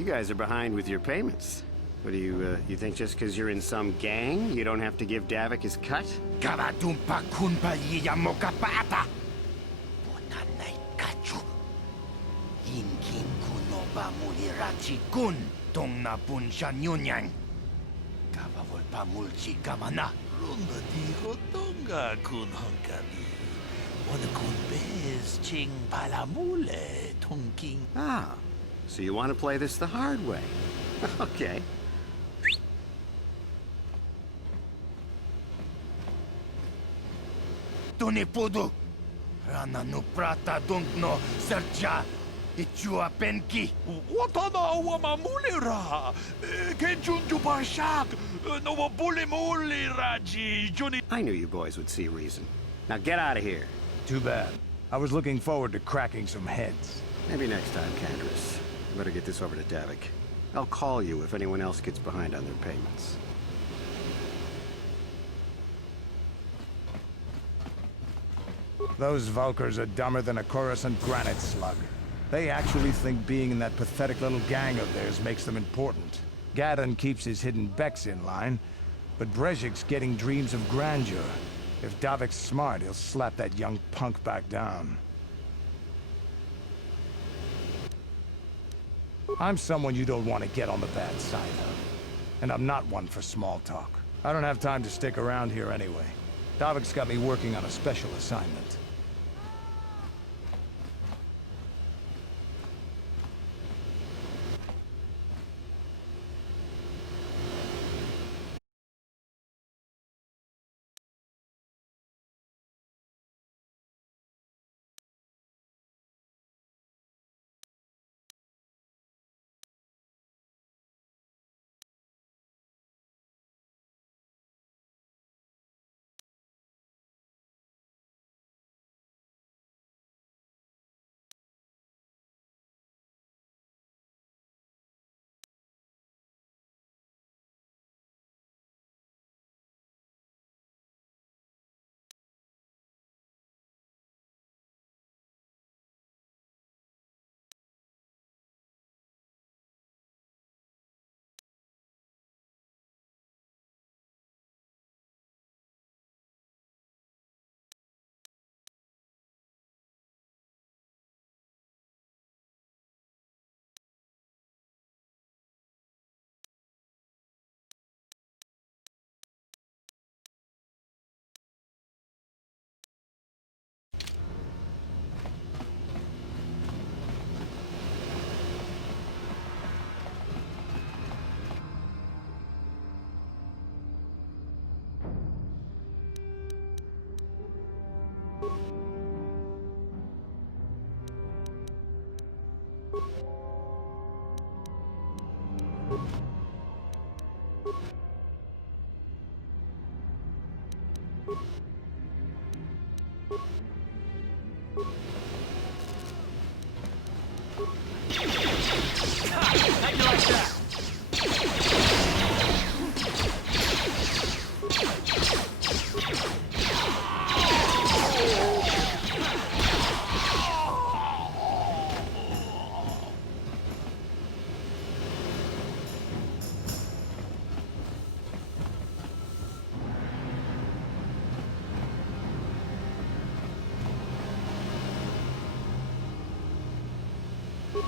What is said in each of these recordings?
You guys are behind with your payments. What do you think just because you're in some gang, you don't have to give Davik his cut? Kavadumpa kunpa yiyamokapata! Bonanay kachu! Yinkin kunoba mulirachi kun tong napun siya nyunyang! Kavavol pamulchi kamana! Runda dijo tonga kun hongkami. Wana kun bez ching palamule tongking. Ah, so you want to play this the hard way. Okay. Tunipudu! Rana no prata no sercha! Ichua penki! Watana wamamulira. Kenjunju bashak. No bulimuli raji juni. I knew you boys would see reason. Now get out of here. Too bad. I was looking forward to cracking some heads. Maybe next time, Candorus. You better get this over to Davik. I'll call you if anyone else gets behind on their payments. Those Valkyrs are dumber than a Coruscant granite slug. They actually think being in that pathetic little gang of theirs makes them important. Gadon keeps his hidden Becks in line, but Brezhik's getting dreams of grandeur. If Davik's smart, he'll slap that young punk back down. I'm someone you don't want to get on the bad side of. And I'm not one for small talk. I don't have time to stick around here anyway. Davik's got me working on a special assignment. How'd you like that?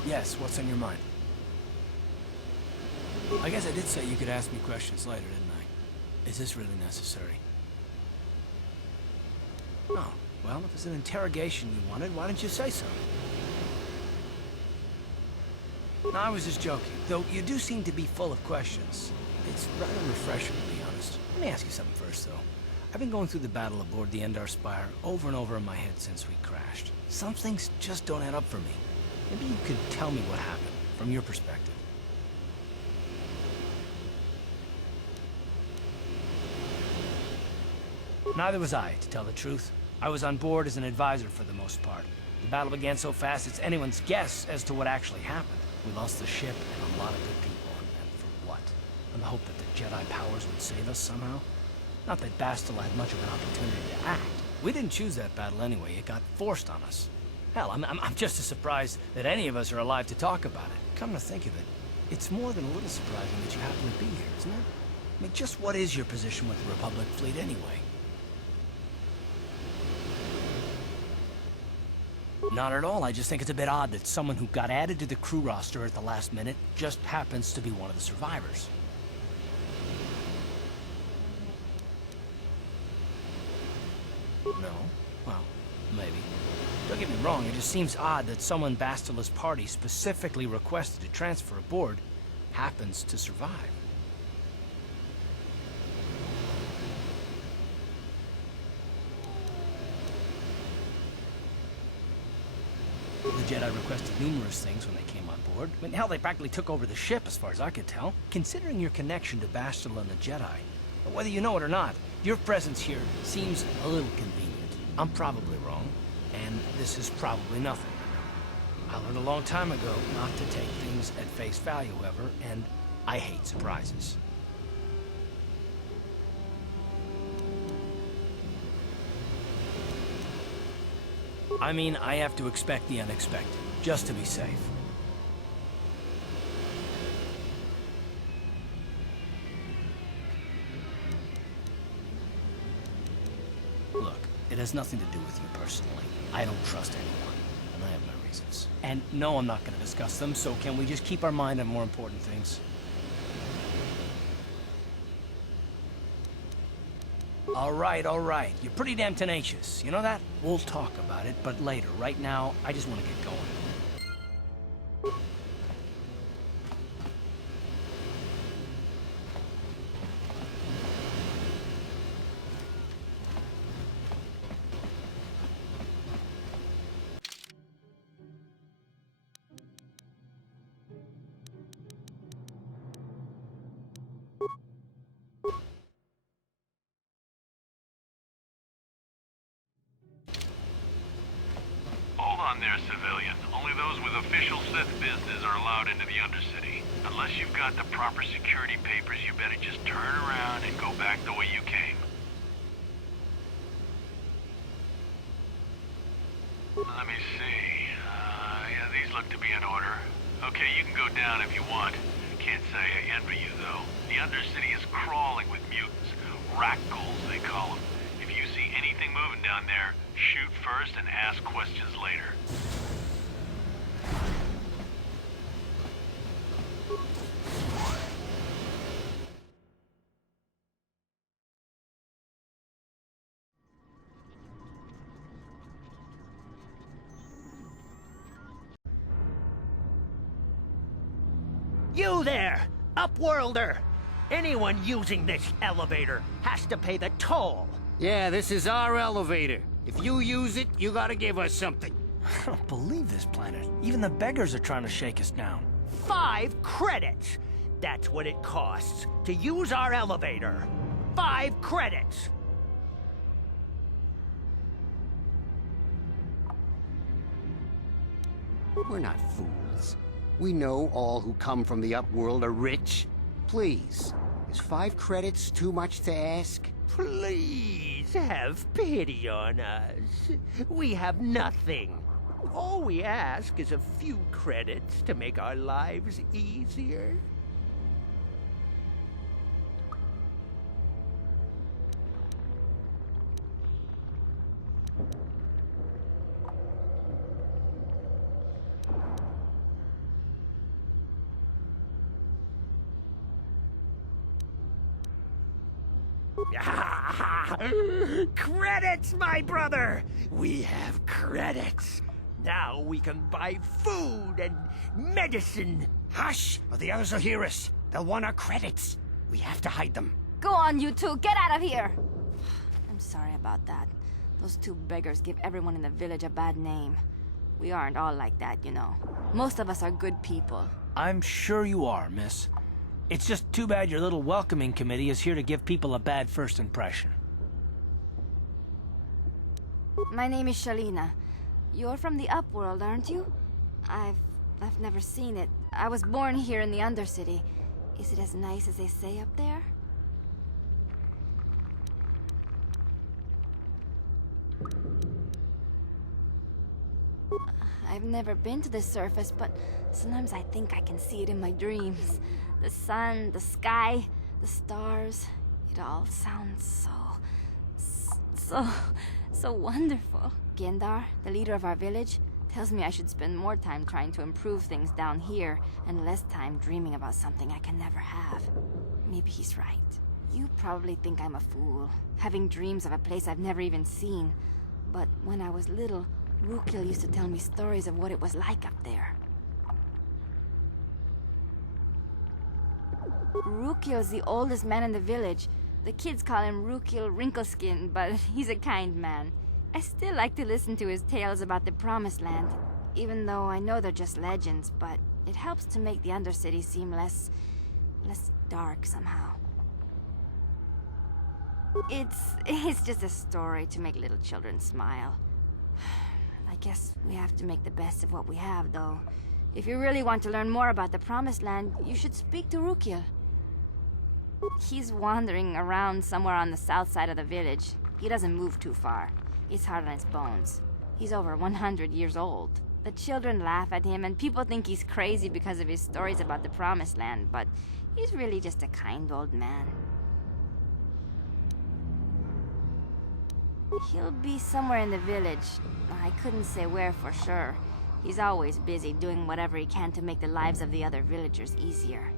Yes, what's on your mind? I guess I did say you could ask me questions later, didn't I? Is this really necessary? Oh, well, if it's an interrogation you wanted, why didn't you say so? No, I was just joking, though you do seem to be full of questions. It's rather refreshing, to be honest. Let me ask you something first, though. I've been going through the battle aboard the Endar Spire over and over in my head since we crashed. Some things just don't add up for me. Maybe you could tell me what happened, from your perspective. Neither was I, to tell the truth. I was on board as an advisor for the most part. The battle began so fast it's anyone's guess as to what actually happened. We lost the ship and a lot of good people, and for what? On the hope that the Jedi powers would save us somehow? Not that Bastila had much of an opportunity to act. We didn't choose that battle anyway, it got forced on us. Hell, I'm just as surprised that any of us are alive to talk about it. Come to think of it, It's more than a little surprising that you happen to be here, isn't it? I mean, just what is your position with the Republic fleet anyway? Not at all. I just think it's a bit odd that someone who got added to the crew roster at the last minute just happens to be one of the survivors. No? Well, maybe. Don't get me wrong, it just seems odd that someone Bastila's party specifically requested to transfer aboard happens to survive. The Jedi requested numerous things when they came on board. I mean, hell, they practically took over the ship, as far as I could tell. Considering your connection to Bastila and the Jedi, whether you know it or not, your presence here seems a little convenient. I'm probably wrong, and this is probably nothing. I learned a long time ago not to take things at face value, however, and I hate surprises. I mean, I have to expect the unexpected, just to be safe. Look, it has nothing to do with you personally. I don't trust anyone, and I have my reasons. And no, I'm not going to discuss them, so can we just keep our mind on more important things? All right. You're pretty damn tenacious. You know that? We'll talk about it, but later. Right now, I just want to get going. Hold on there, civilian. Only those with official Sith business are allowed into the Undercity. Unless you've got the proper security papers, you better just turn around and go back the way you came. Let me see. Yeah, these look to be in order. Okay, you can go down if you want. Can't say I envy you, though. The Undercity is crawling with mutants. Rackles, they call them. If you see anything moving down there, shoot first and ask questions later. You there, Upworlder! Anyone using this elevator has to pay the toll. Yeah, this is our elevator. If you use it, you gotta give us something. I don't believe this planet. Even the beggars are trying to shake us down. 5 credits! That's what it costs to use our elevator. 5 credits! We're not fools. We know all who come from the Upworld are rich. Please, is 5 credits too much to ask? Please have pity on us. We have nothing. All we ask is a few credits to make our lives easier. Credits, my brother! We have credits. Now we can buy food and medicine. Hush, or the others will hear us. They'll want our credits. We have to hide them. Go on, you two. Get out of here. I'm sorry about that. Those 2 beggars give everyone in the village a bad name. We aren't all like that, you know. Most of us are good people. I'm sure you are, miss. It's just too bad your little welcoming committee is here to give people a bad first impression. My name is Shalina. You're from the Upworld, aren't you? I've never seen it. I was born here in the Undercity. Is it as nice as they say up there? I've never been to the surface, but sometimes I think I can see it in my dreams. The sun, the sky, the stars. It all sounds so wonderful. Gendar, the leader of our village, tells me I should spend more time trying to improve things down here and less time dreaming about something I can never have. Maybe he's right. You probably think I'm a fool, having dreams of a place I've never even seen. But when I was little, Rukil used to tell me stories of what it was like up there. Rukil's the oldest man in the village. The kids call him Rukil Wrinkleskin, but he's a kind man. I still like to listen to his tales about the Promised Land, even though I know they're just legends, but it helps to make the Undercity seem less dark somehow. It's just a story to make little children smile. I guess we have to make the best of what we have, though. If you really want to learn more about the Promised Land, you should speak to Rukil. He's wandering around somewhere on the south side of the village. He doesn't move too far. He's hard on his bones. He's over 100 years old. The children laugh at him, and people think he's crazy because of his stories about the Promised Land, but he's really just a kind old man. He'll be somewhere in the village. I couldn't say where for sure. He's always busy doing whatever he can to make the lives of the other villagers easier.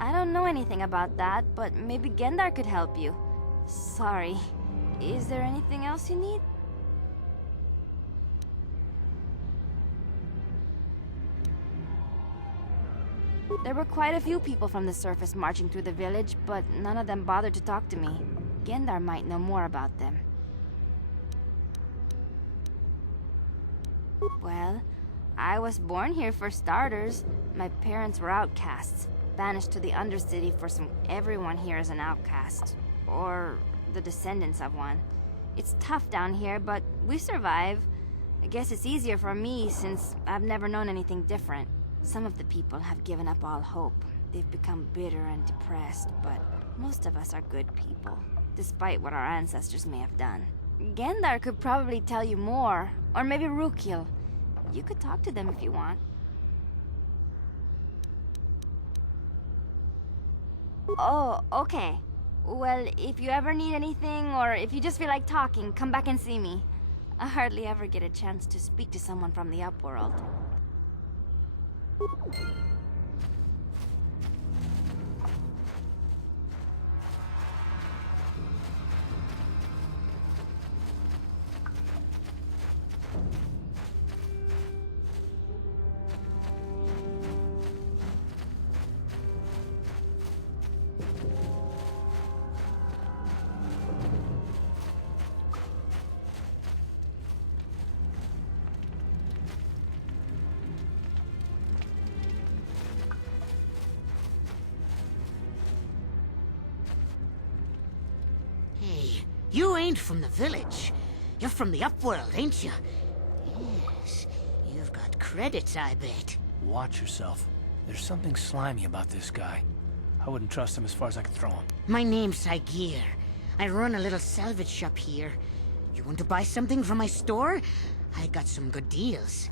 I don't know anything about that, but maybe Gendar could help you. Sorry. Is there anything else you need? There were quite a few people from the surface marching through the village, but none of them bothered to talk to me. Gendar might know more about them. Well, I was born here for starters. My parents were outcasts, banished to the Undercity for some... Everyone here is an outcast. Or the descendants of one. It's tough down here, but we survive. I guess it's easier for me since I've never known anything different. Some of the people have given up all hope. They've become bitter and depressed, but most of us are good people, despite what our ancestors may have done. Gendar could probably tell you more, or maybe Rukil. You could talk to them if you want. Oh, okay. Well, if you ever need anything, or if you just feel like talking, come back and see me. I hardly ever get a chance to speak to someone from the Upworld. You ain't from the village. You're from the Upworld, ain't you? Yes. You've got credits, I bet. Watch yourself. There's something slimy about this guy. I wouldn't trust him as far as I could throw him. My name's Saigir. I run a little salvage shop here. You want to buy something from my store? I got some good deals.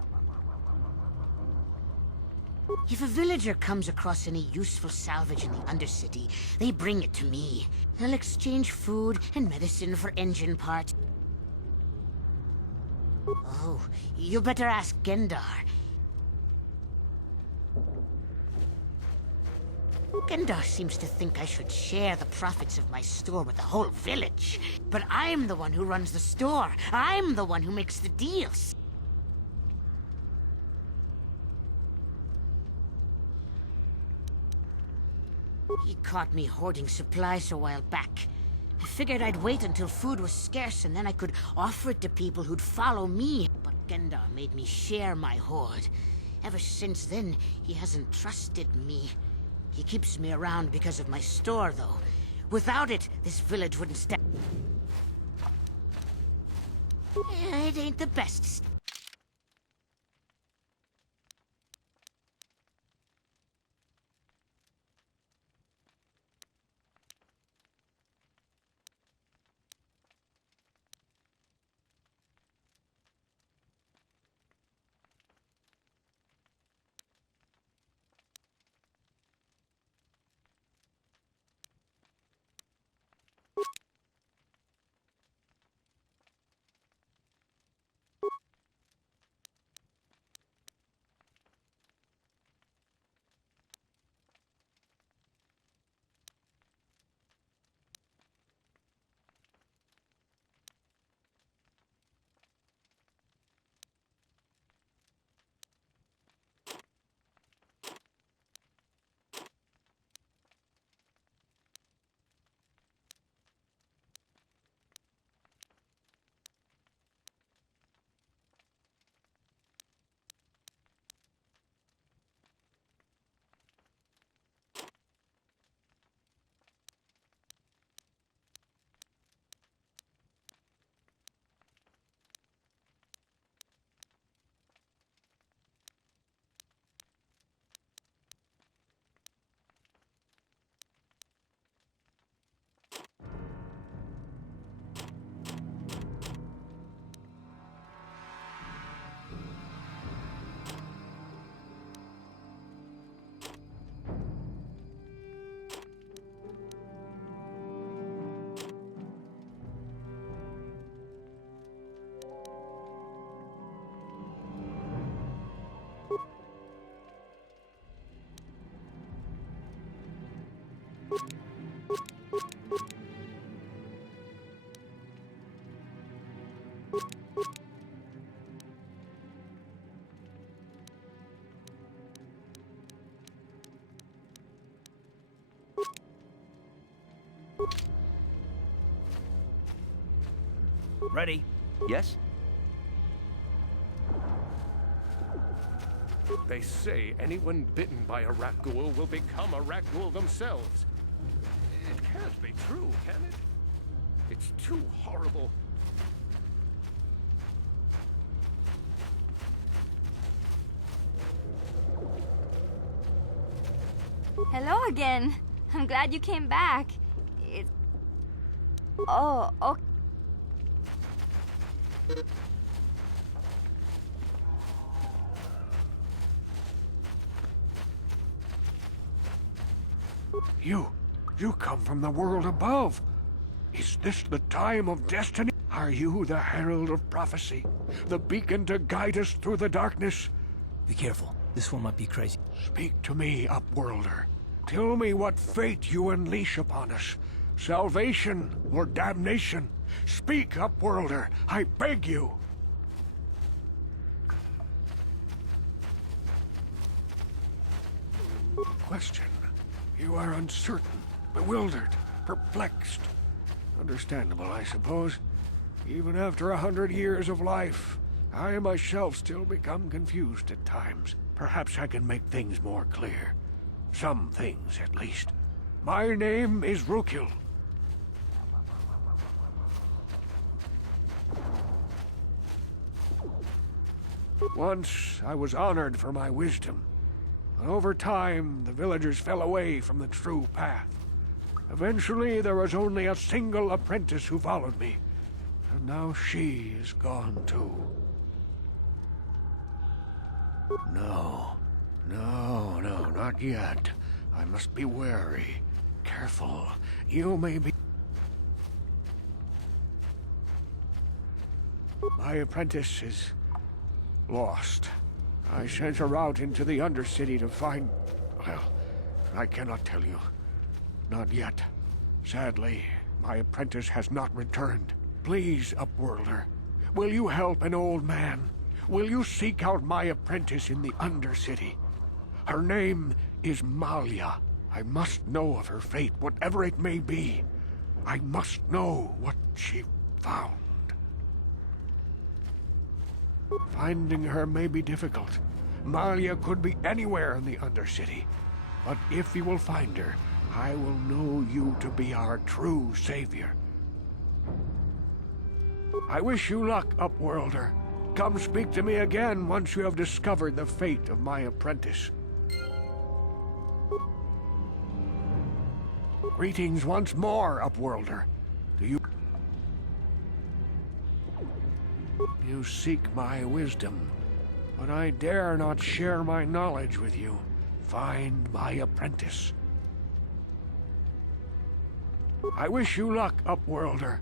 If a villager comes across any useful salvage in the Undercity, they bring it to me. I'll exchange food and medicine for engine parts. Oh, you better ask Gendar. Gendar seems to think I should share the profits of my store with the whole village. But I'm the one who runs the store. I'm the one who makes the deals. He caught me hoarding supplies a while back. I figured I'd wait until food was scarce and then I could offer it to people who'd follow me. But Gendar made me share my hoard. Ever since then, he hasn't trusted me. He keeps me around because of my store, though. Without it, this village wouldn't stand. It ain't the best. Ready? Yes? They say anyone bitten by a rat ghoul will become a rat ghoul themselves. It can't be true, can it? It's too horrible. Hello again. I'm glad you came back. It... Oh, okay. You come from the world above. Is this the time of destiny? Are you the herald of prophecy? The beacon to guide us through the darkness? Be careful. This one might be crazy. Speak to me, Upworlder. Tell me what fate you unleash upon us. Salvation or damnation? Speak, Upworlder. I beg you. Question. You are uncertain, bewildered, perplexed. Understandable, I suppose. Even after 100 years of life, I myself still become confused at times. Perhaps I can make things more clear. Some things, at least. My name is Rukil. Once, I was honored for my wisdom. But over time, the villagers fell away from the true path. Eventually, there was only a single apprentice who followed me. And now she is gone too. No, not yet. I must be wary. Careful. You may be... My apprentice is... lost. I sent her out into the Undercity to find... well, I cannot tell you. Not yet. Sadly, my apprentice has not returned. Please, Upworlder, will you help an old man? Will you seek out my apprentice in the Undercity? Her name is Malia. I must know of her fate, whatever it may be. I must know what she found. Finding her may be difficult. Malia could be anywhere in the Undercity. But if you will find her, I will know you to be our true savior. I wish you luck, Upworlder. Come speak to me again once you have discovered the fate of my apprentice. Greetings once more, Upworlder. Do you... You seek my wisdom, but I dare not share my knowledge with you. Find my apprentice. I wish you luck, Upworlder.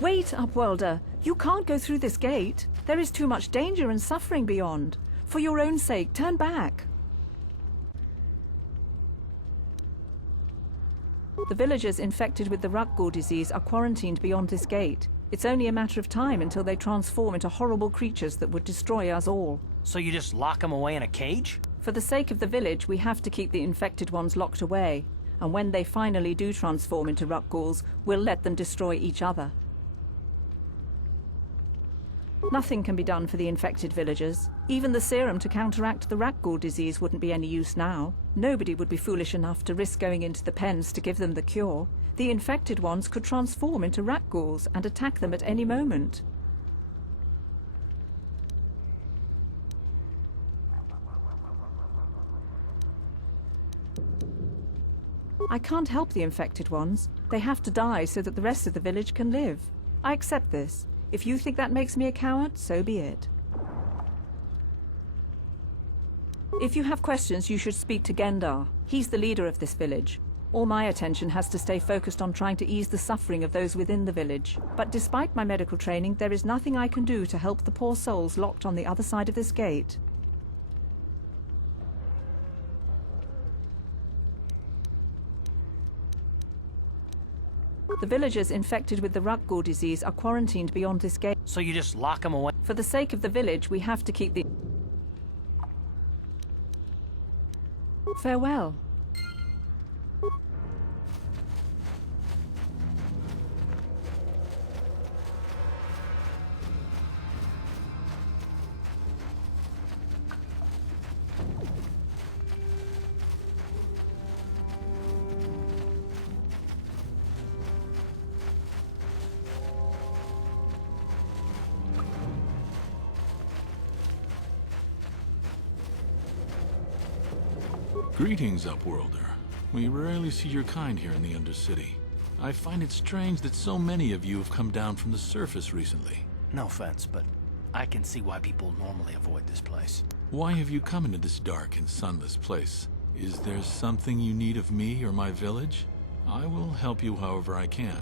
Wait, Upworlder. You can't go through this gate. There is too much danger and suffering beyond. For your own sake, turn back. The villagers infected with the Rukgul disease are quarantined beyond this gate. It's only a matter of time until they transform into horrible creatures that would destroy us all. So you just lock them away in a cage? For the sake of the village, we have to keep the infected ones locked away. And when they finally do transform into Rukguls, we'll let them destroy each other. Nothing can be done for the infected villagers. Even the serum to counteract the Rukgul disease wouldn't be any use now. Nobody would be foolish enough to risk going into the pens to give them the cure. The infected ones could transform into Rukguls and attack them at any moment. I can't help the infected ones. They have to die so that the rest of the village can live. I accept this. If you think that makes me a coward, so be it. If you have questions, you should speak to Gendar. He's the leader of this village. All my attention has to stay focused on trying to ease the suffering of those within the village. But despite my medical training, there is nothing I can do to help the poor souls locked on the other side of this gate. The villagers infected with the Rakghoul disease are quarantined beyond this gate. So you just lock them away? For the sake of the village, we have to keep the... Farewell. Greetings, Upworlder. We rarely see your kind here in the Undercity. I find it strange that so many of you have come down from the surface recently. No offense, but I can see why people normally avoid this place. Why have you come into this dark and sunless place? Is there something you need of me or my village? I will help you however I can.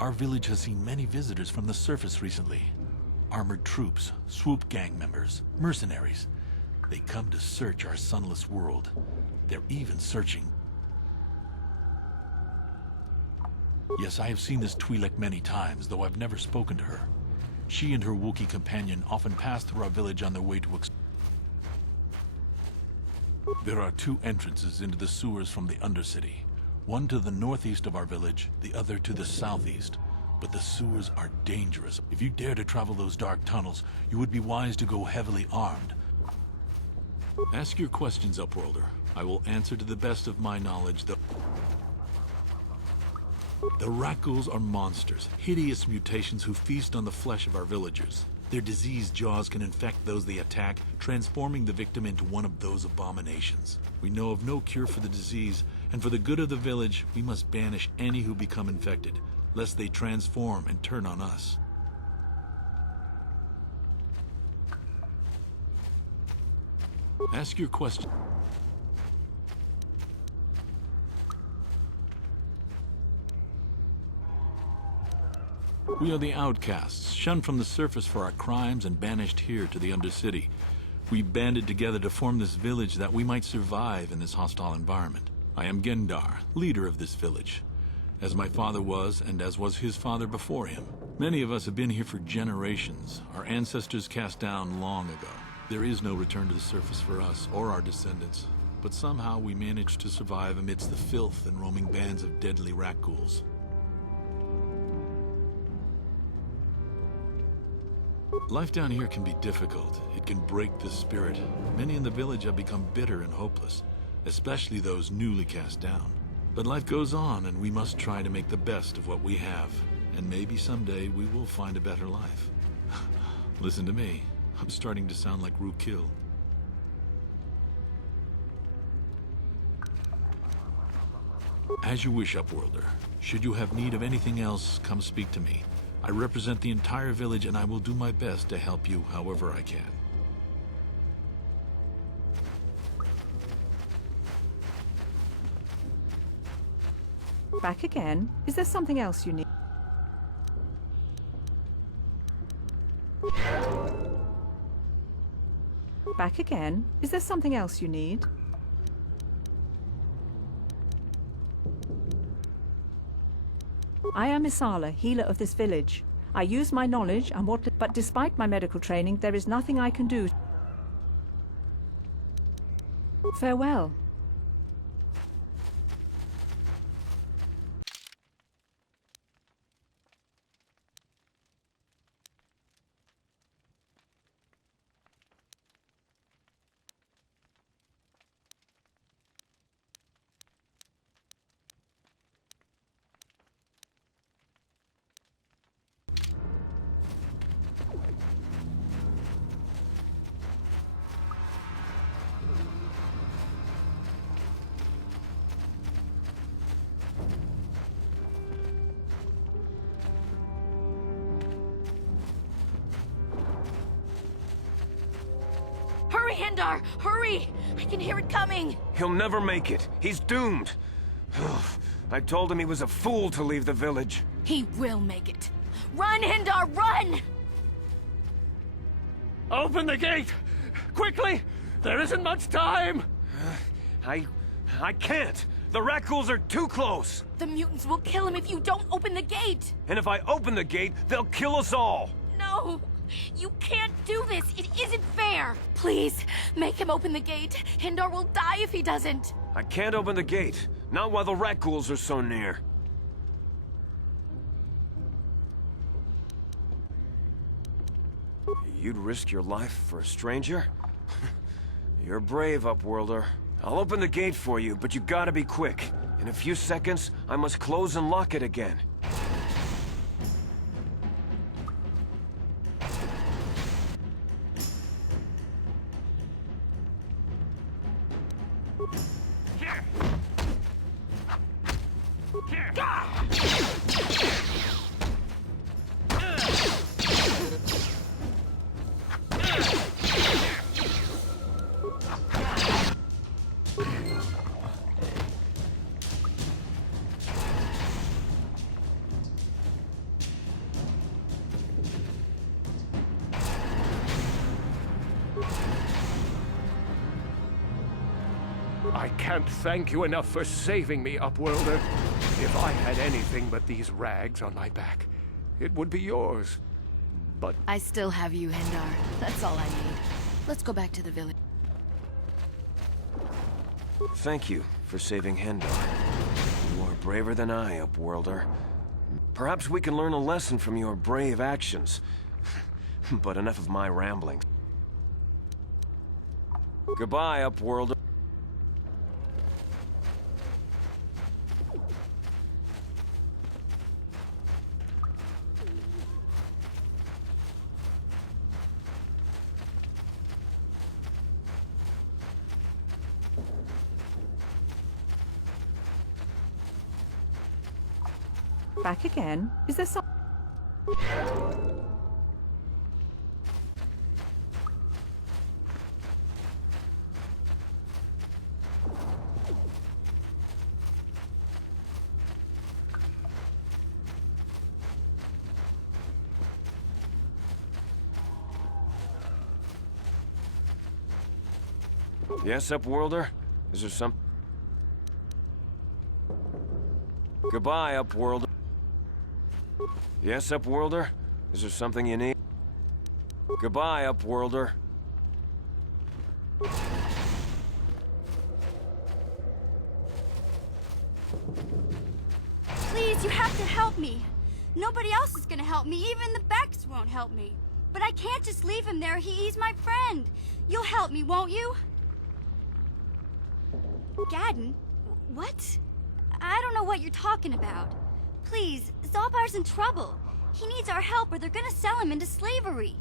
Our village has seen many visitors from the surface recently. Armored troops, swoop gang members, mercenaries. They come to search our sunless world. They're even searching. Yes, I have seen this Twi'lek many times, though I've never spoken to her. She and her Wookiee companion often pass through our village on their way to There are two entrances into the sewers from the Undercity. One to the northeast of our village, the other to the southeast. But the sewers are dangerous. If you dare to travel those dark tunnels, you would be wise to go heavily armed. Ask your questions, Upworlder. I will answer to the best of my knowledge. The Rakghouls are monsters, hideous mutations who feast on the flesh of our villagers. Their diseased jaws can infect those they attack, transforming the victim into one of those abominations. We know of no cure for the disease, and for the good of the village, we must banish any who become infected, lest they transform and turn on us. Ask your question. We are the outcasts, shunned from the surface for our crimes and banished here to the Undercity. We banded together to form this village that we might survive in this hostile environment. I am Gendar, leader of this village, as my father was, and as was his father before him. Many of us have been here for generations, our ancestors cast down long ago. There is no return to the surface for us or our descendants, but somehow we managed to survive amidst the filth and roaming bands of deadly Rakghouls. Life down here can be difficult. It can break the spirit. Many in the village have become bitter and hopeless, especially those newly cast down. But life goes on, and we must try to make the best of what we have. And maybe someday we will find a better life. Listen to me. I'm starting to sound like Rookil. As you wish, Upworlder. Should you have need of anything else, come speak to me. I represent the entire village, and I will do my best to help you however I can. Back again? Is there something else you need? Back again? Is there something else you need? I am Isala, healer of this village. I use my knowledge and but despite my medical training, there is nothing I can do. Farewell. Hurry, Hindar! Hurry! I can hear it coming! He'll never make it. He's doomed. I told him he was a fool to leave the village. He will make it. Run, Hindar, run! Open the gate! Quickly! There isn't much time! I can't. The rat ghouls are too close. The mutants will kill him if you don't open the gate! And if I open the gate, they'll kill us all. No! You can't do this! It isn't fair! Please, make him open the gate. Hindar will die if he doesn't. I can't open the gate. Not while the rat ghouls are so near. You'd risk your life for a stranger? You're brave, Upworlder. I'll open the gate for you, but you gotta be quick. In a few seconds, I must close and lock it again. I can't thank you enough for saving me, Upworlder. If I had anything but these rags on my back, it would be yours. But I still have you, Hindar. That's all I need. Let's go back to the village. Thank you for saving Hendar. You are braver than I, Upworlder. Perhaps we can learn a lesson from your brave actions. But enough of my ramblings. Goodbye, Upworlder. Back again? Is there some... Yes, Upworlder? Is there some... Goodbye, Upworlder. Yes, Upworlder? Is there something you need? Goodbye, Upworlder. Please, you have to help me. Nobody else is gonna help me. Even the Becks won't help me. But I can't just leave him there. He's my friend. You'll help me, won't you? Gadden? What? I don't know what you're talking about. Please, Zalbar's in trouble. He needs our help or they're gonna sell him into slavery.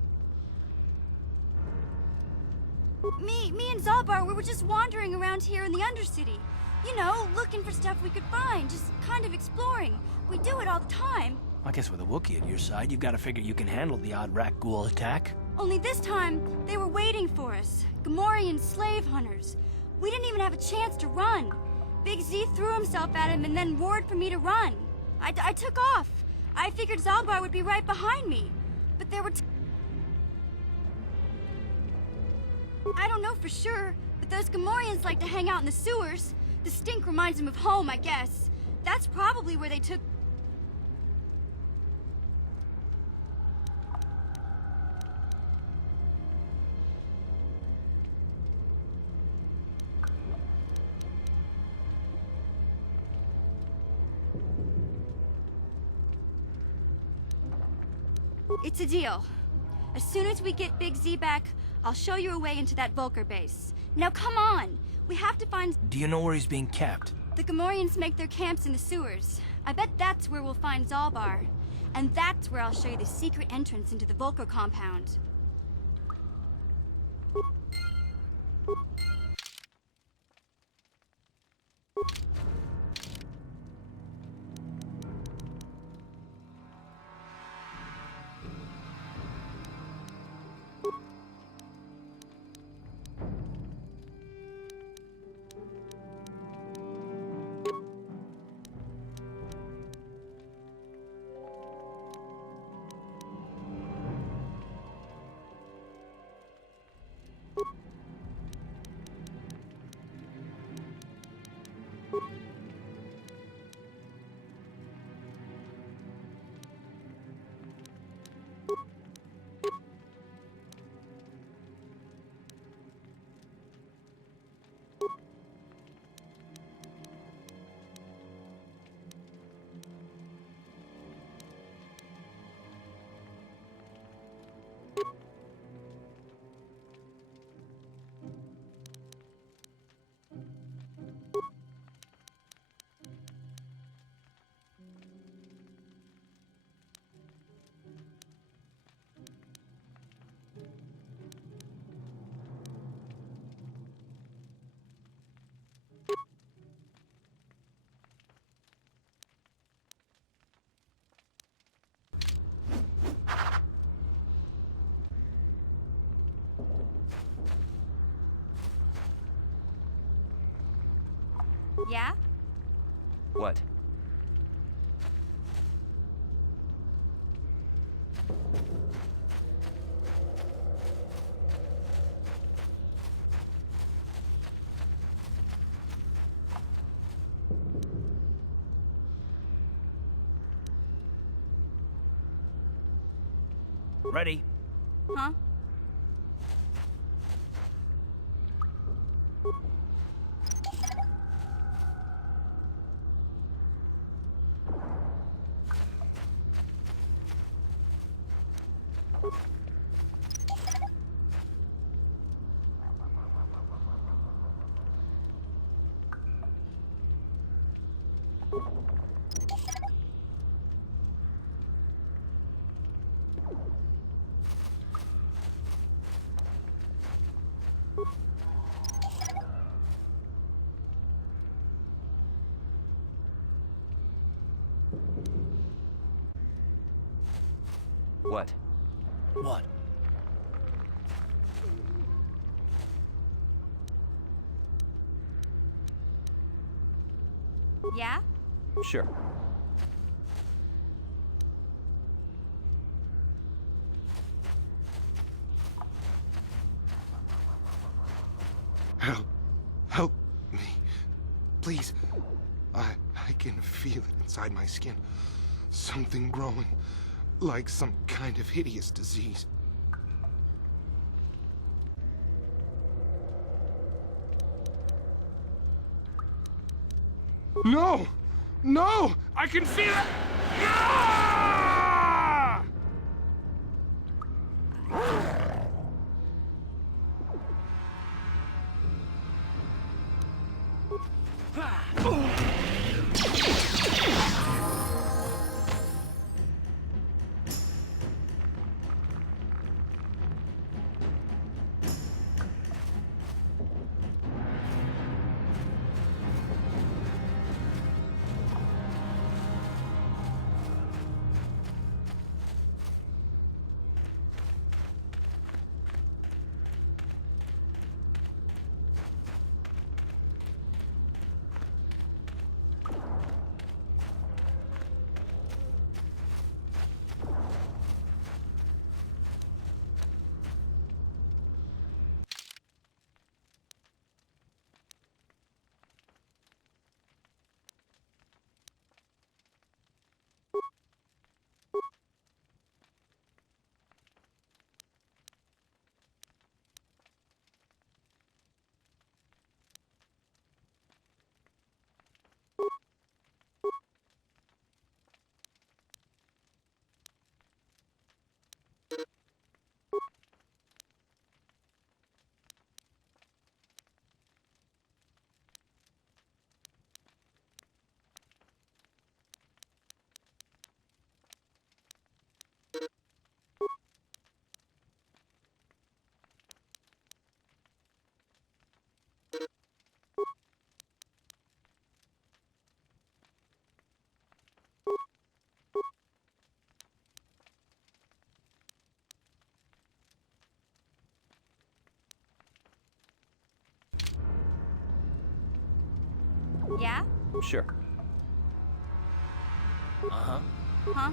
Me and Zalbar, we were just wandering around here in the Undercity. You know, looking for stuff we could find, just kind of exploring. We do it all the time. I guess with a Wookiee at your side, you've got to figure you can handle the odd rat ghoul attack. Only this time, they were waiting for us. Gamorrean slave hunters. We didn't even have a chance to run. Big Z threw himself at him and then roared for me to run. I took off. I figured Zalbar would be right behind me. But there were I don't know for sure, but those Gamorreans like to hang out in the sewers. The stink reminds them of home, I guess. That's probably where they took... It's a deal. As soon as we get Big Z back, I'll show you a way into that Vulcar base. Now come on! We have to find... Do you know where he's being kept? The Gamorreans make their camps in the sewers. I bet that's where we'll find Zalbar. And that's where I'll show you the secret entrance into the Vulcar compound. Yeah? What? Ready? Huh? What? What? Yeah? Sure. Help me. Please. I can feel it inside my skin. Something growing. Like some kind of hideous disease. No! No! I can feel it! Ah! Yeah? Sure. Uh-huh. Huh?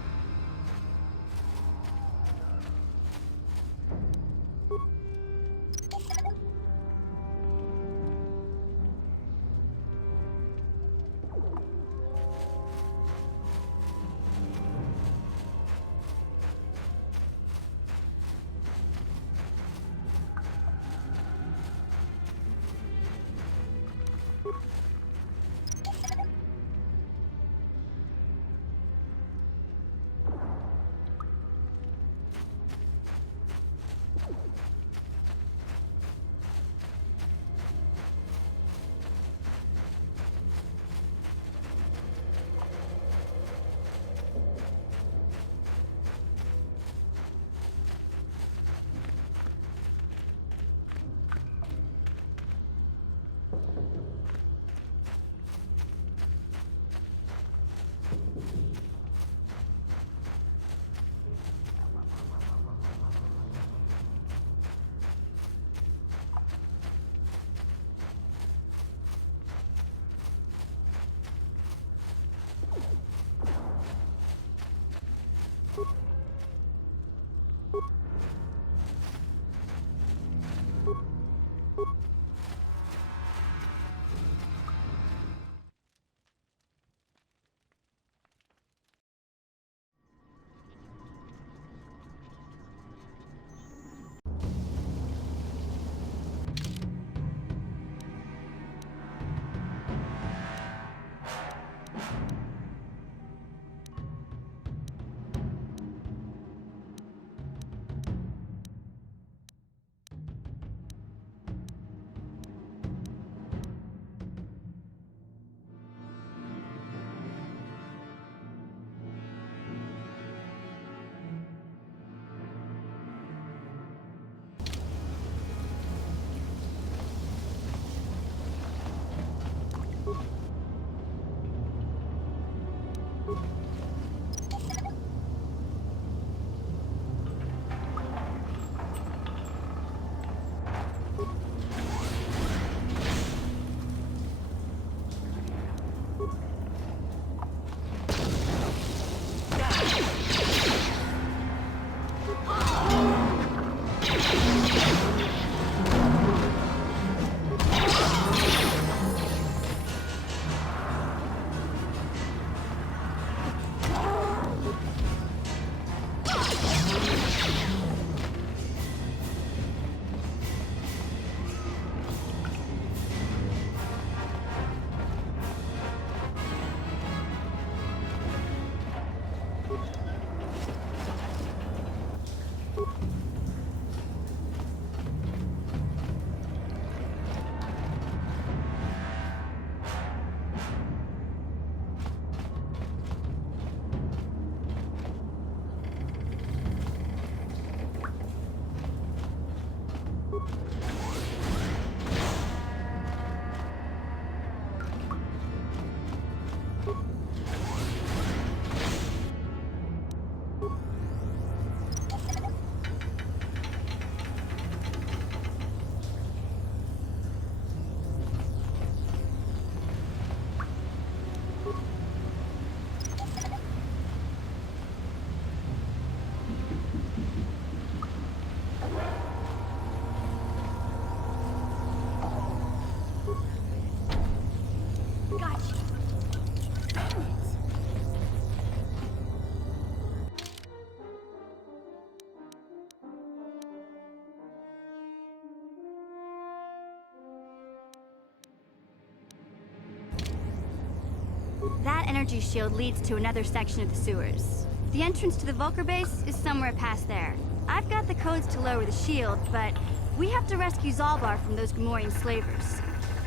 That energy shield leads to another section of the sewers. The entrance to the Vulcar base is somewhere past there. I've got the codes to lower the shield, but we have to rescue Zalbar from those Gamorrean slavers.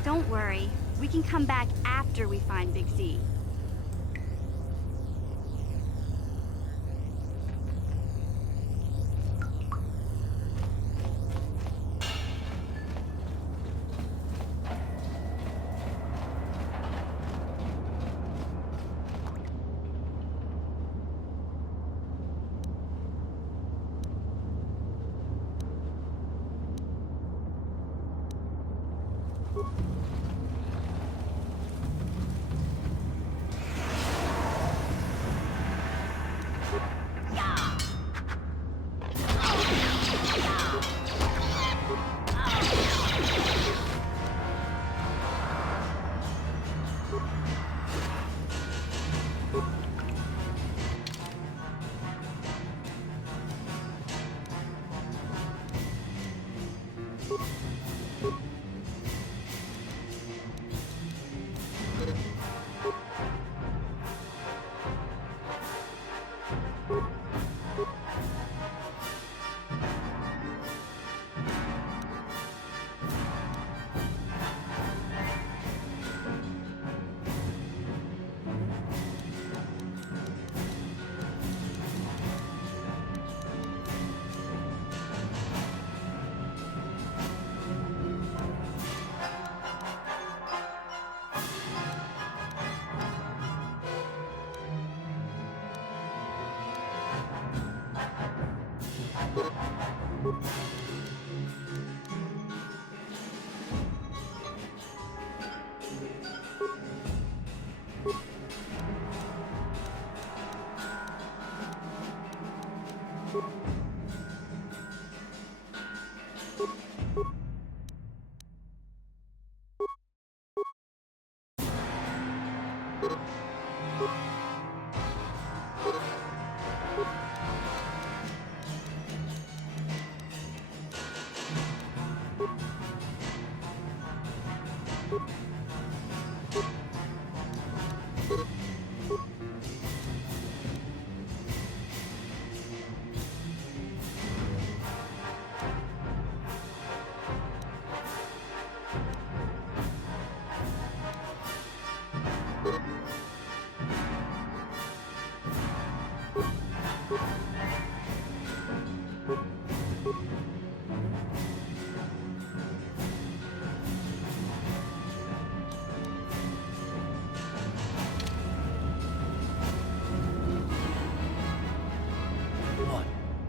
Don't worry, we can come back after we find Big Z.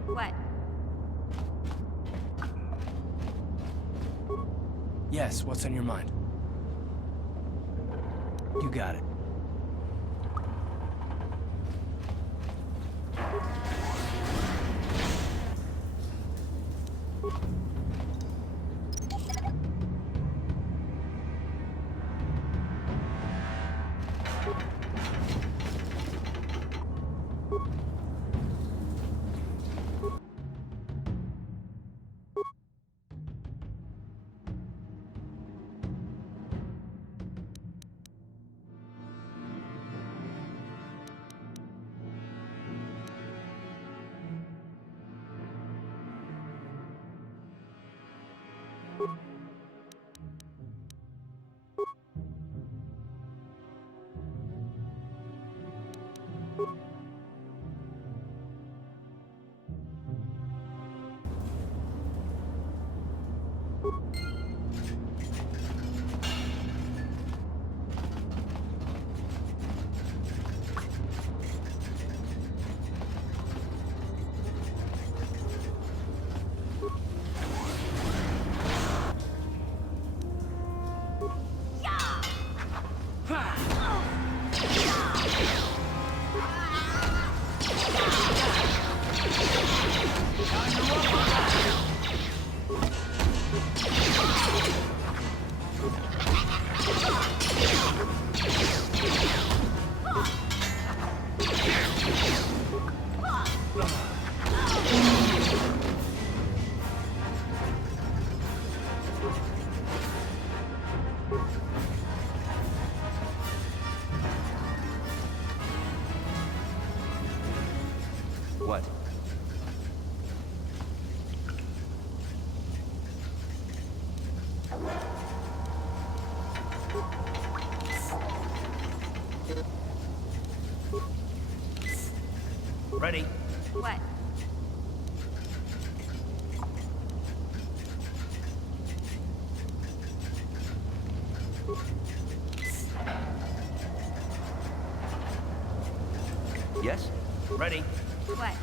What? Yes, what's on your mind? You got it. What? Ready? What? Yes? Ready? What?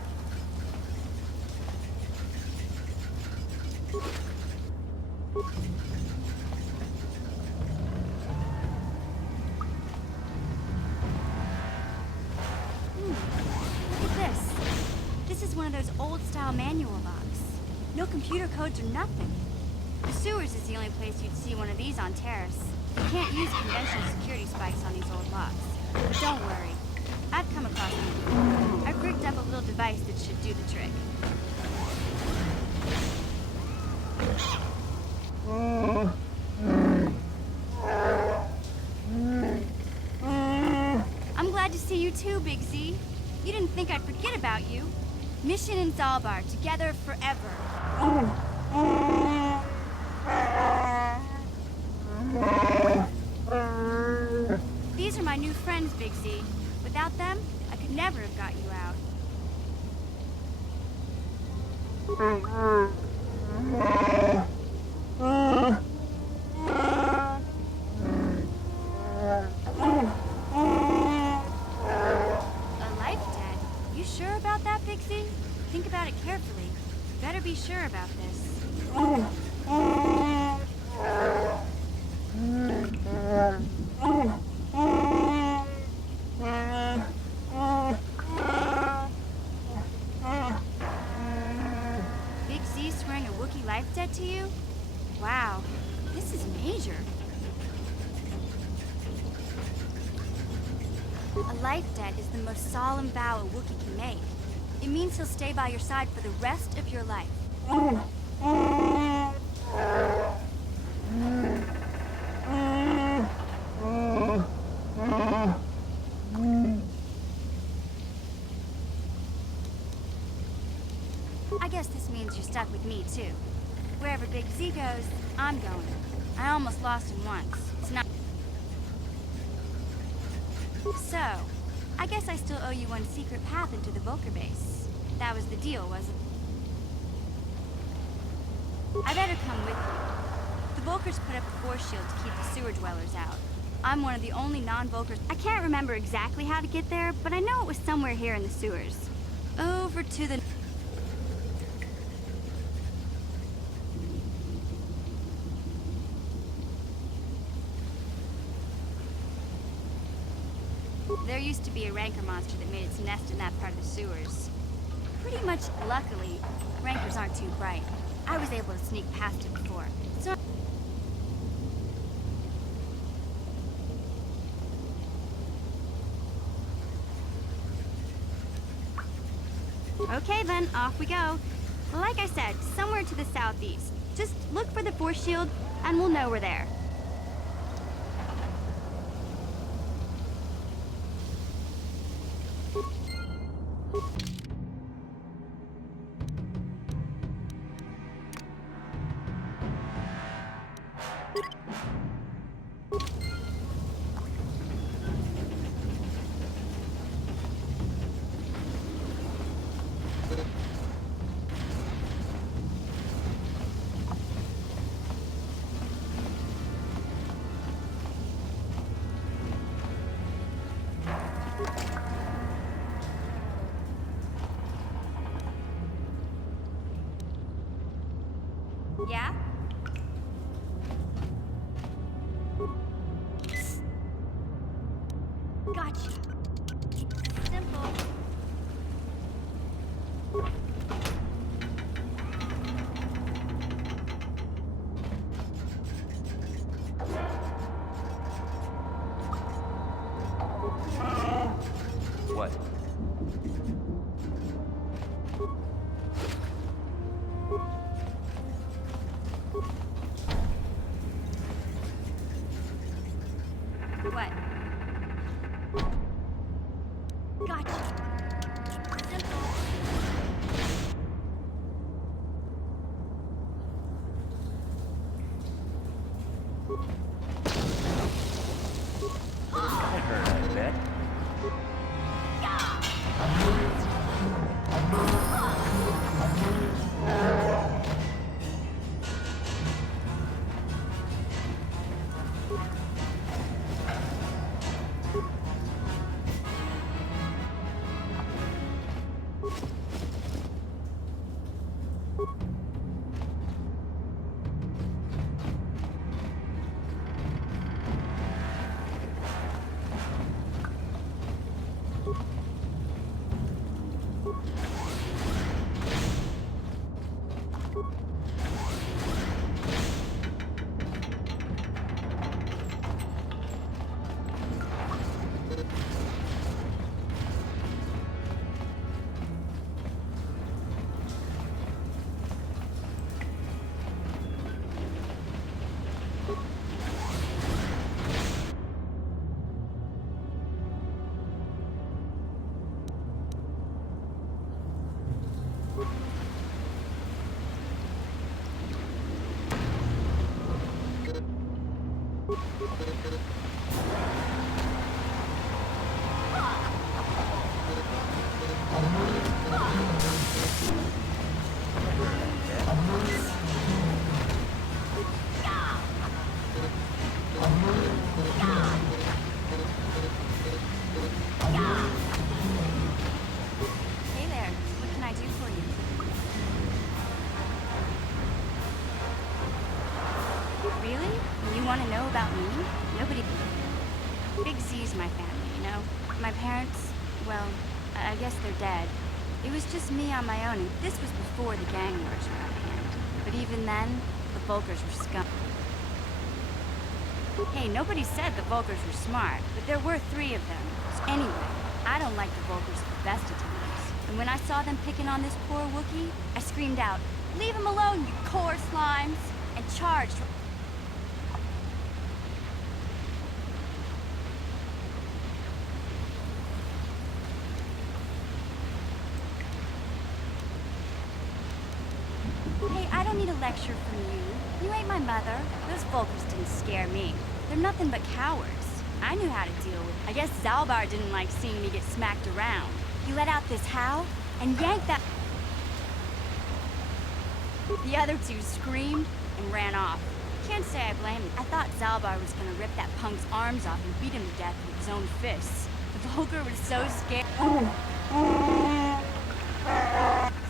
Look at this. This is one of those old-style manual locks. No computer codes or nothing. The sewers is the only place you'd see one of these on Terrace. You can't use conventional security spikes on these old locks. But don't worry. I've come across them before. I've rigged up a little device that should do the trick. I'm glad to see you too, Big Z. You didn't think I'd forget about you. Mission in Zalbar, together forever. These are my new friends, Big Z. Without them, I could never have got you out. A life debt? You sure about that, Big Z? Think about it carefully. You better be sure about this. Big Z swearing a Wookiee life debt to you? Wow, this is major. A life debt is the most solemn vow a Wookiee can make. It means he'll stay by your side for the rest of your life. I guess this means you're stuck with me, too. Wherever Big Z goes, I'm going. I almost lost him once. It's not... So, I guess I still owe you one secret path into the Volker base. That was the deal, wasn't it? I better come with you. The Volkers put up a force shield to keep the sewer dwellers out. I'm one of the only non-Volkers. I can't remember exactly how to get there, but I know it was somewhere here in the sewers. Over to the... There used to be a rancor monster that made its nest in that part of the sewers. Pretty much luckily, rancors aren't too bright. I was able to sneak past it before. So... Okay then, off we go. Like I said, somewhere to the southeast. Just look for the force shield, and we'll know we're there. Yeah? Gotcha. Simple. What? What? Gotcha. Simple. Got hurt, I bet. Hey there. What can I do for you? Really? You want to know about me? Nobody... Big Z's my family, you know? My parents, well, I guess they're dead. It was just me on my own, and this was before the gang wars were out of hand. But even then, the Volkers were scum. Hey, nobody said the Volkers were smart, but there were 3 of them. So anyway, I don't like the Volkers at the best of times. And when I saw them picking on this poor Wookiee, I screamed out, "Leave him alone, you KotOR slimes!" and charged. Hey, I don't need a lecture from you. You ain't my mother. Those Volkers didn't scare me. They're nothing but cowards. I knew how to deal with it. I guess Zalbar didn't like seeing me get smacked around. He let out this howl and yanked that... The other 2 screamed and ran off. Can't say I blame him. I thought Zalbar was gonna rip that punk's arms off and beat him to death with his own fists. The Volker was so scared.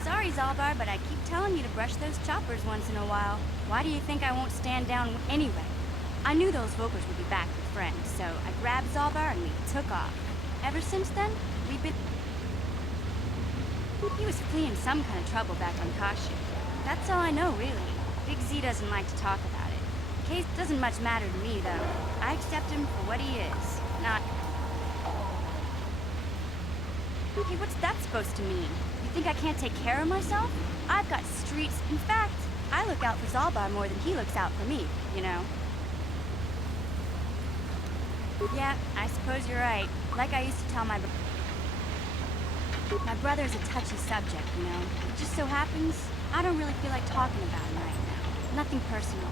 Sorry, Zalbar, but I keep telling you to brush those choppers once in a while. Why do you think I won't stand down anyway? I knew those Volkers would be back with friends, so I grabbed Zalbar and we took off. Ever since then, we've been... He was fleeing some kind of trouble back on Kashyyyk. That's all I know, really. Big Z doesn't like to talk about it. The case doesn't much matter to me, though. I accept him for what he is, not... Hey, what's that supposed to mean? You think I can't take care of myself? I've got streets. In fact, I look out for Zalbar more than he looks out for me, you know? Yeah, I suppose you're right. Like I used to tell my brother's a touchy subject, you know? It just so happens, I don't really feel like talking about him right now. Nothing personal.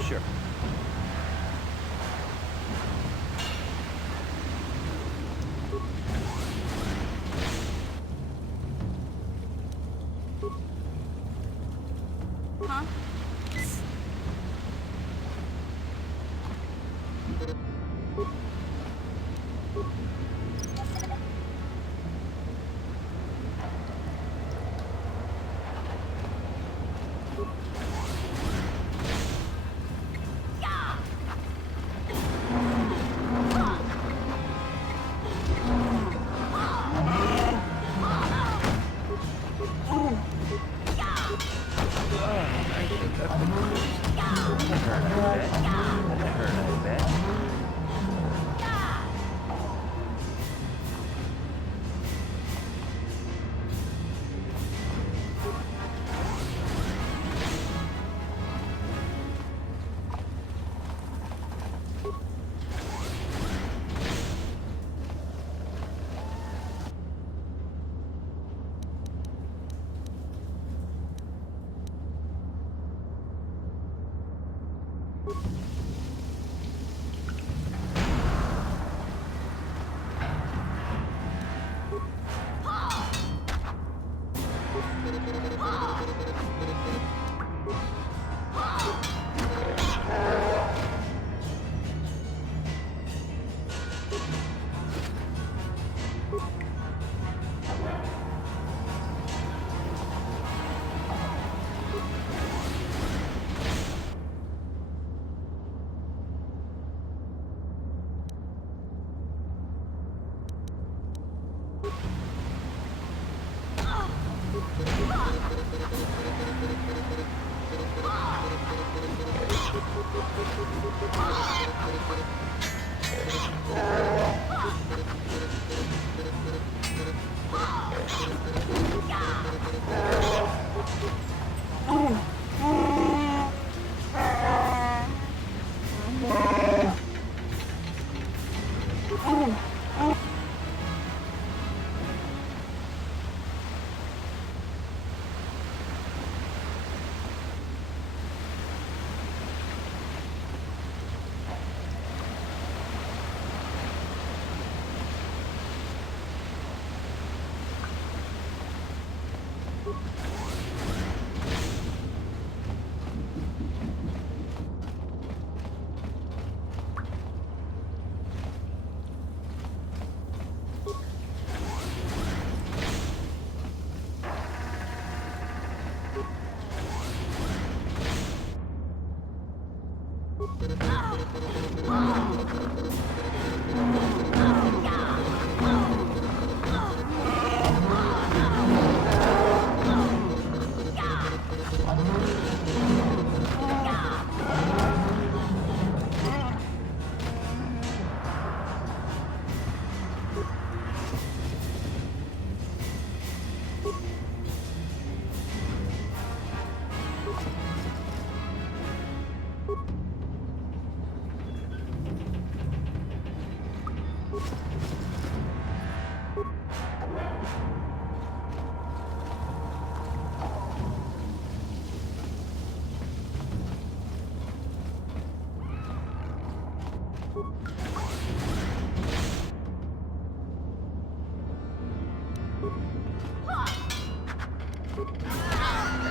Sure. Huh?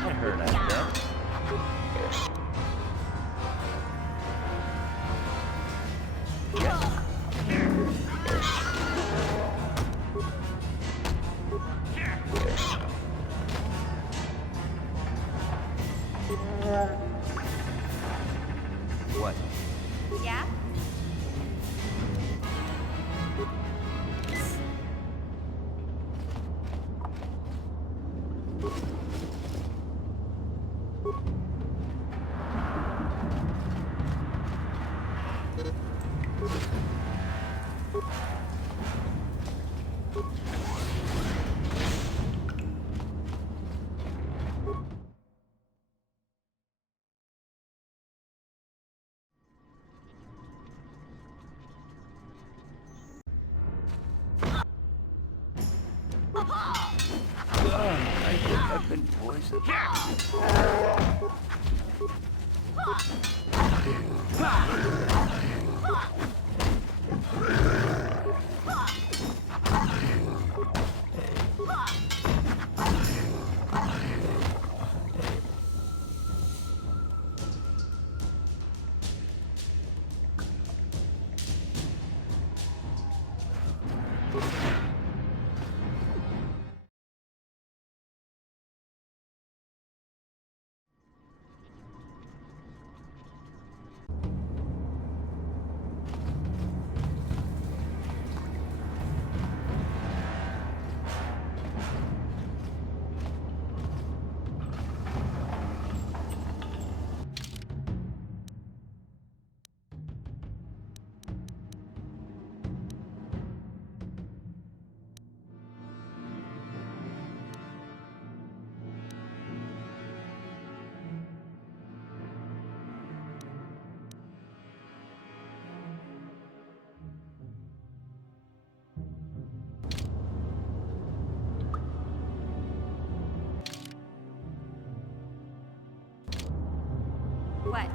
That hurt, I bet. What? Yeah? I think I've been poisoned. What?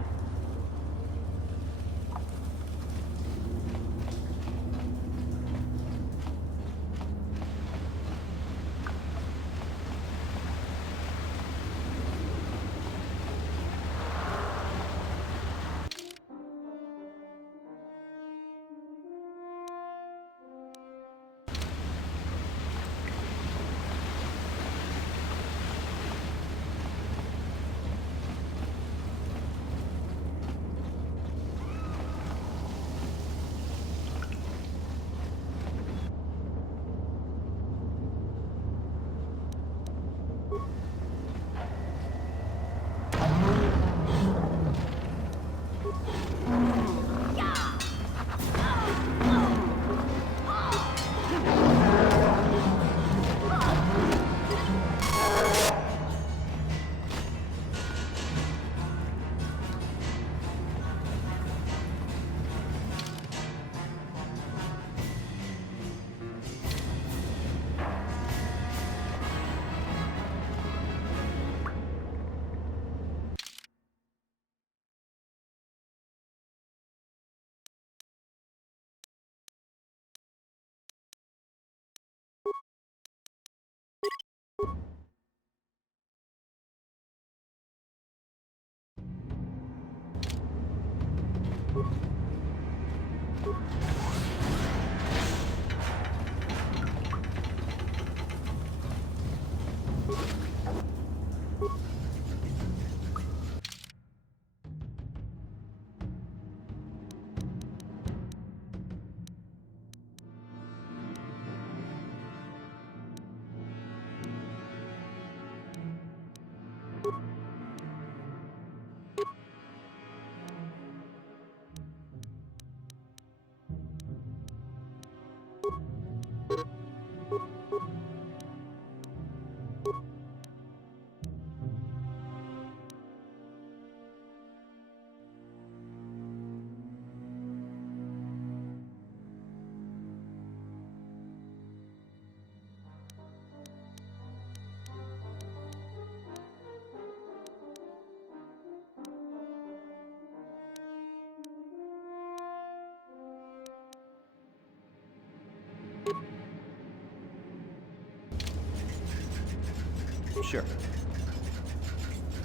Sure.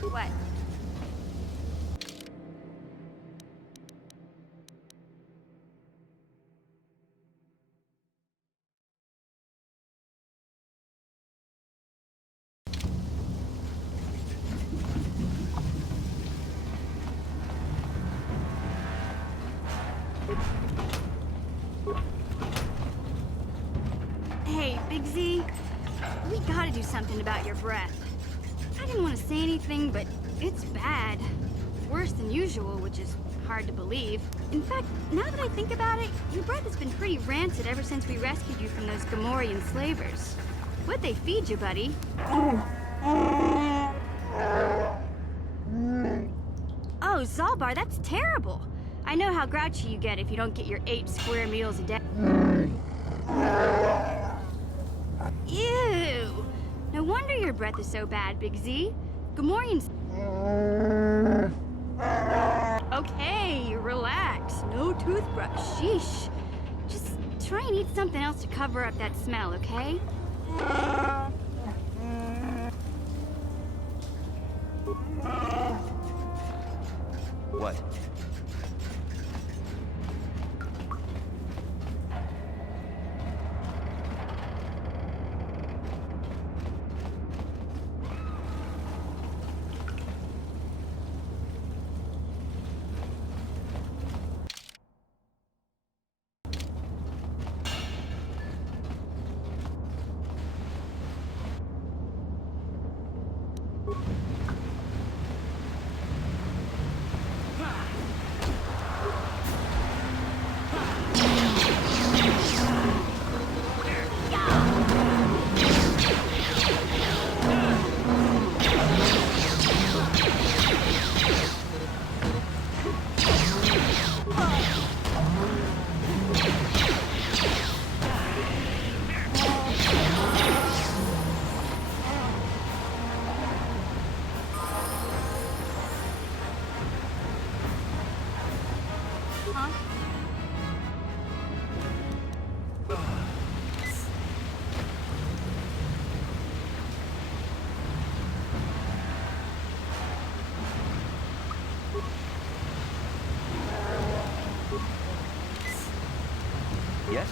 What? gotta do something about your breath. I didn't want to say anything, but it's bad. Worse than usual, which is hard to believe. In fact, now that I think about it, your breath has been pretty rancid ever since we rescued you from those Gamorrean slavers. What'd they feed you, buddy? Oh, Zalbar, that's terrible. I know how grouchy you get if you don't get your 8 square meals a day. Ew! No wonder your breath is so bad, Big Z. Gamorreans... Okay, relax. No toothbrush. Sheesh. Just try and eat something else to cover up that smell, okay? What? Yes?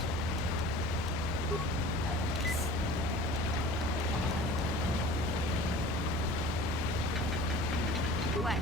What?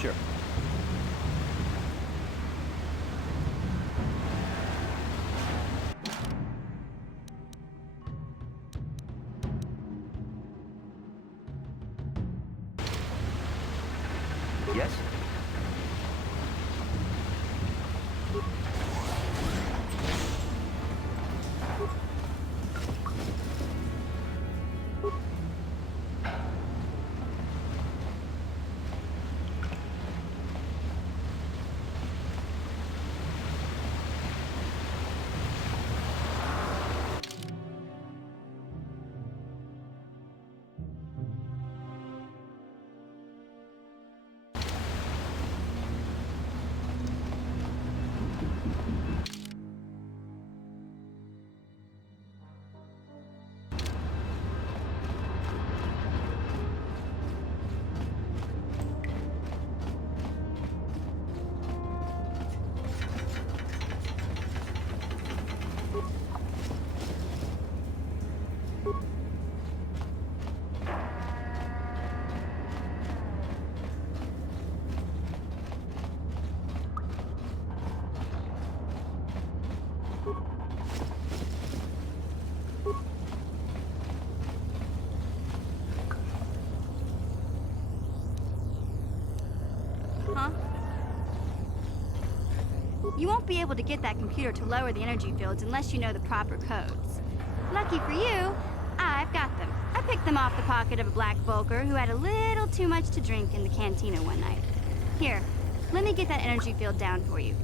Sure. Yes? You won't be able to get that computer to lower the energy fields unless you know the proper codes. Lucky for you, I've got them. I picked them off the pocket of a black Volker who had a little too much to drink in the cantina one night. Here, let me get that energy field down for you.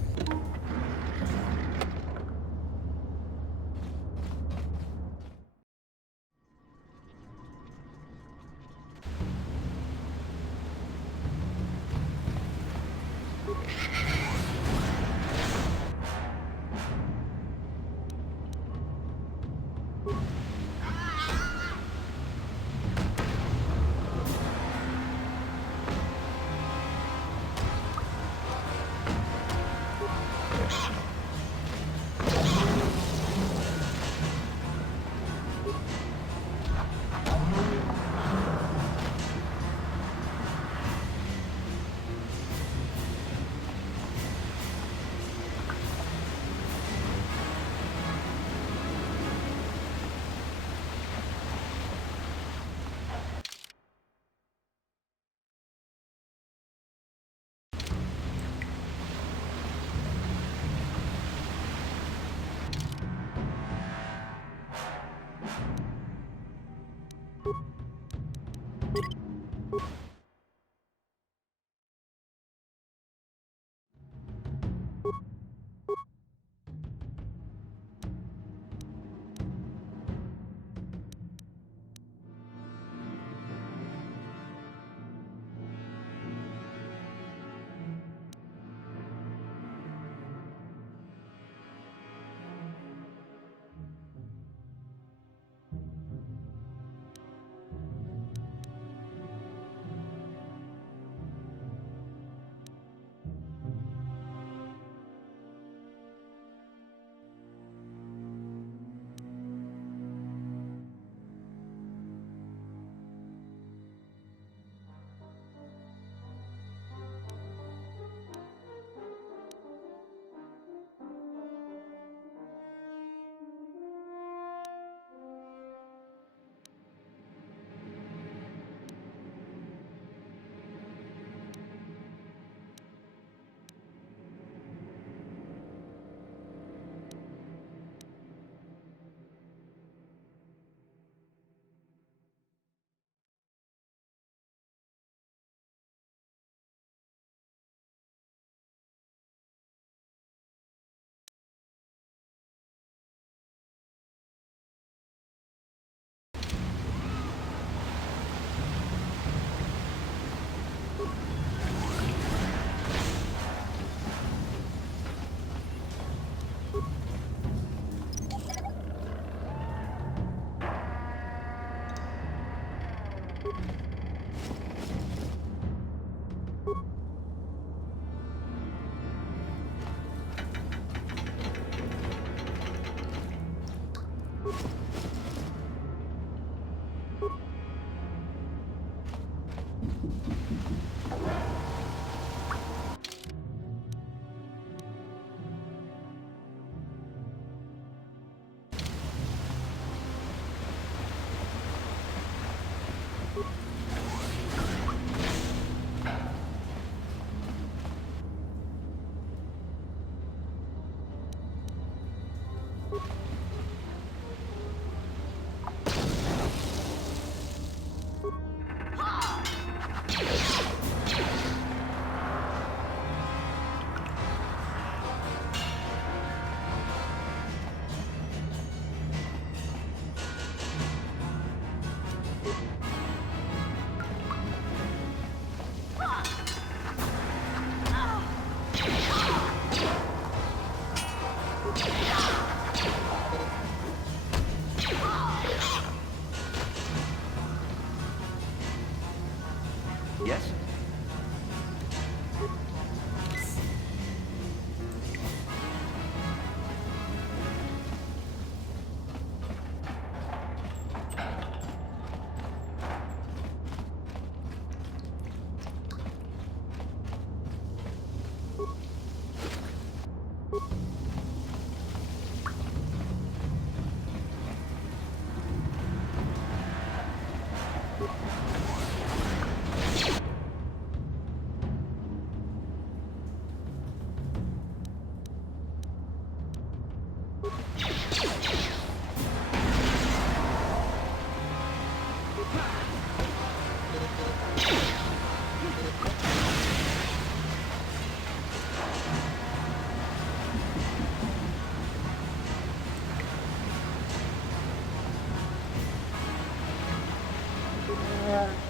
Yes?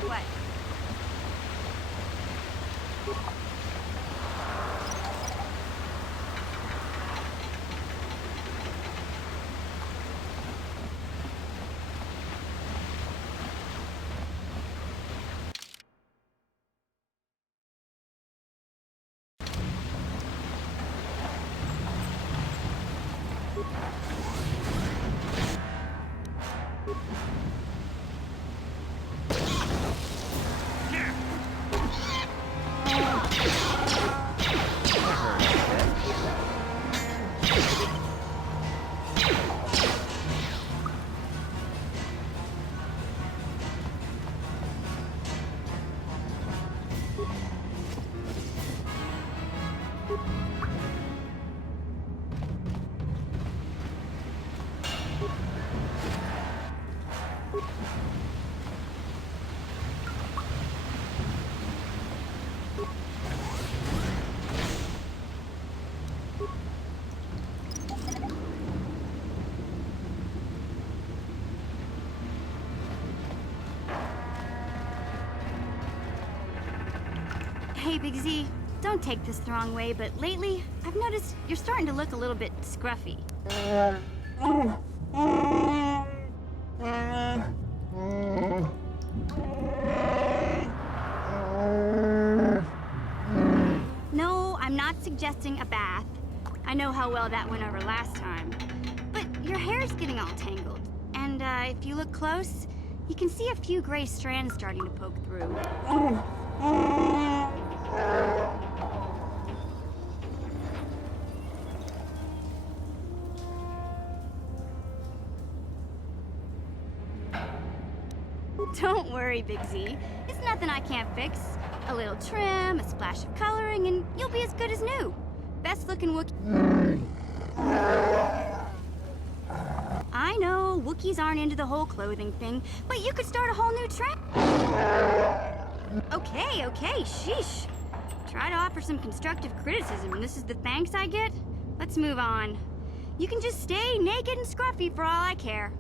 What? Hey, Big Z, don't take this the wrong way, but lately, I've noticed you're starting to look a little bit scruffy. No, I'm not suggesting a bath. I know how well that went over last time. But your hair's getting all tangled. And if you look close, you can see a few gray strands starting to poke through. Don't worry, Big Z. It's nothing I can't fix. A little trim, a splash of coloring, and you'll be as good as new. Best looking Wookiee. I know, Wookiees aren't into the whole clothing thing, but you could start a whole new trend. Okay, sheesh. Try to offer some constructive criticism, and this is the thanks I get? Let's move on. You can just stay naked and scruffy for all I care.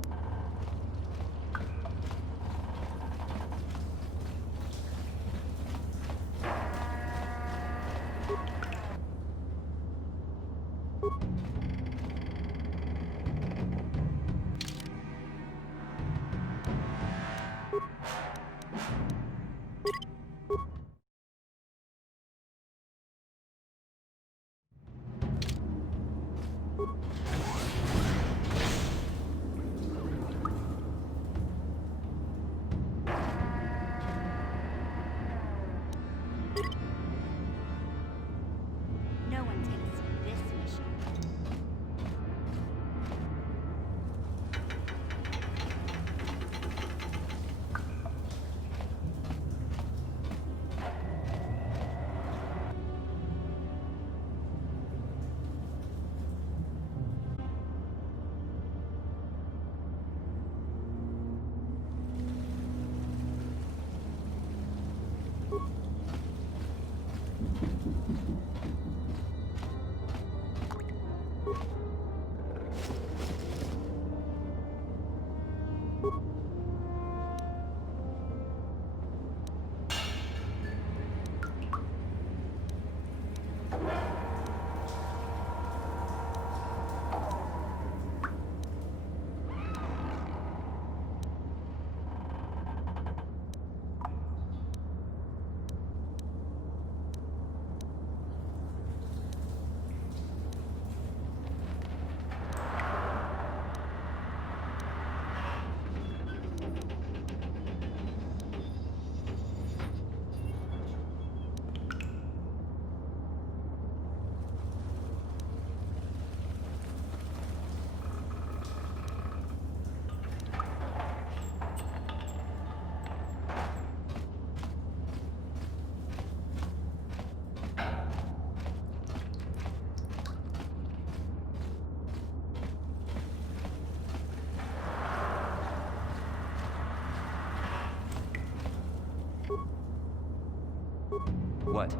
What?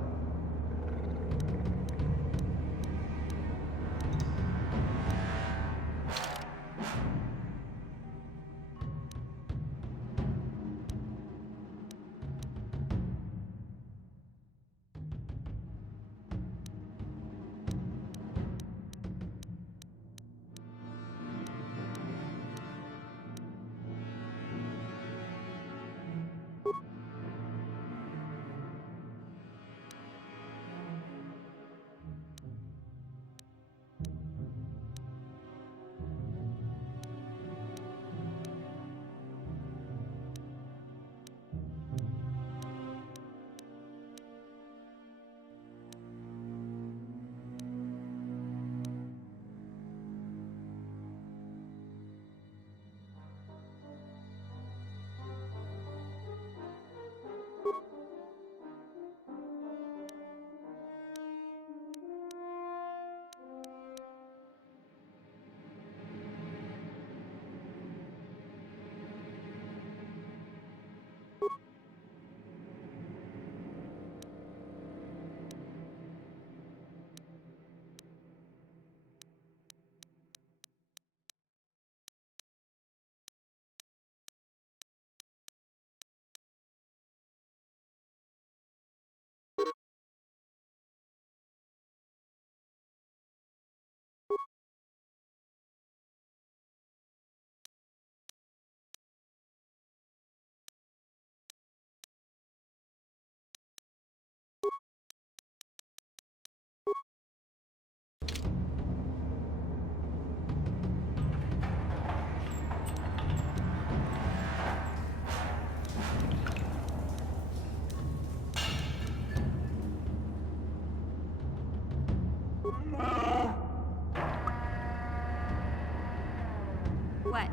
What?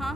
Huh?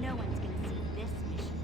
No one's gonna see this mission.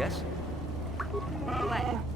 Yes? What?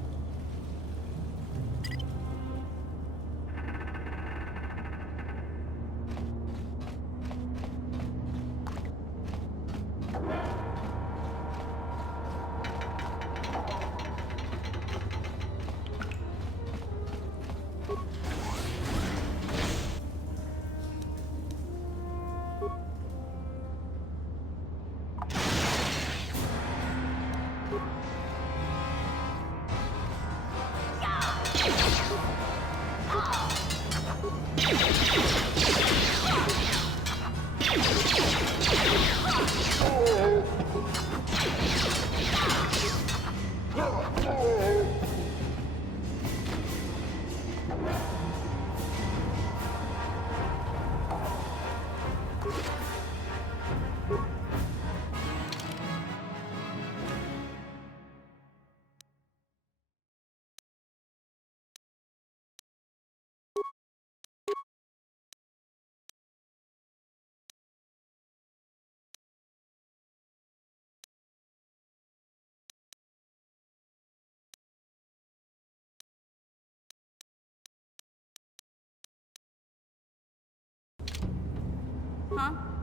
Huh?